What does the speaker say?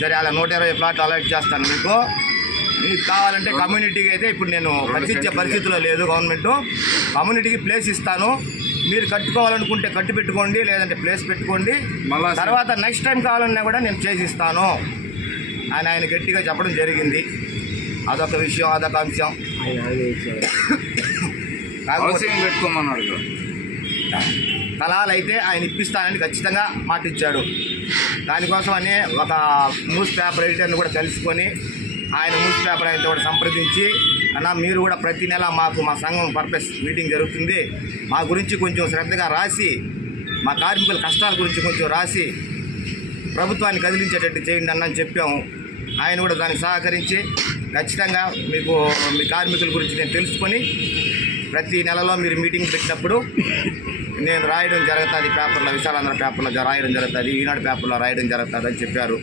సరే అలా 120 ప్లాట్లు అలాట్ చేస్తాను మీకు కావాలంటే కమ్యూనిటీకి అయితే ఇప్పుడు నేను కట్టించే పరిస్థితిలో లేదు. గవర్నమెంట్ కమ్యూనిటీకి ప్లేస్ ఇస్తాను, మీరు కట్టుకోవాలనుకుంటే కట్టి పెట్టుకోండి, లేదంటే ప్లేస్ పెట్టుకోండి, తర్వాత నెక్స్ట్ టైం కావాలన్నా కూడా నేను చేసిస్తాను అని ఆయన గట్టిగా చెప్పడం జరిగింది. అదొక విషయం, అదొక అంశం. పెట్టుకోమన్నాడు. స్థలాలు అయితే ఆయన ఇప్పిస్తానని ఖచ్చితంగా మాటిచ్చాడు. దానికోసమని ఒక న్యూస్ పేపర్ ఎడిటర్ని కూడా కలుసుకొని ఆయన న్యూస్ పేపర్ ఆయనతో కూడా సంప్రదించి, అన్న మీరు కూడా ప్రతి నెల మాకు మా సంఘం పర్పస్ మీటింగ్ జరుగుతుంది, మా గురించి కొంచెం శ్రద్ధగా రాసి, మా కార్మికుల కష్టాల గురించి కొంచెం రాసి ప్రభుత్వాన్ని కదిలించేటట్టు చేయండి అన్న అని చెప్పాము. ఆయన కూడా దానికి సహకరించి ఖచ్చితంగా మీకు మీ కార్మికుల గురించి నేను తెలుసుకొని ప్రతి నెలలో మీరు మీటింగ్ పెట్టినప్పుడు నేను రాయడం జరుగుతుంది, పేపర్లో విశాలాంధ్ర పేపర్లో రాయడం జరుగుతుంది, ఈనాడు పేపర్లో రాయడం జరుగుతుంది అని చెప్పారు.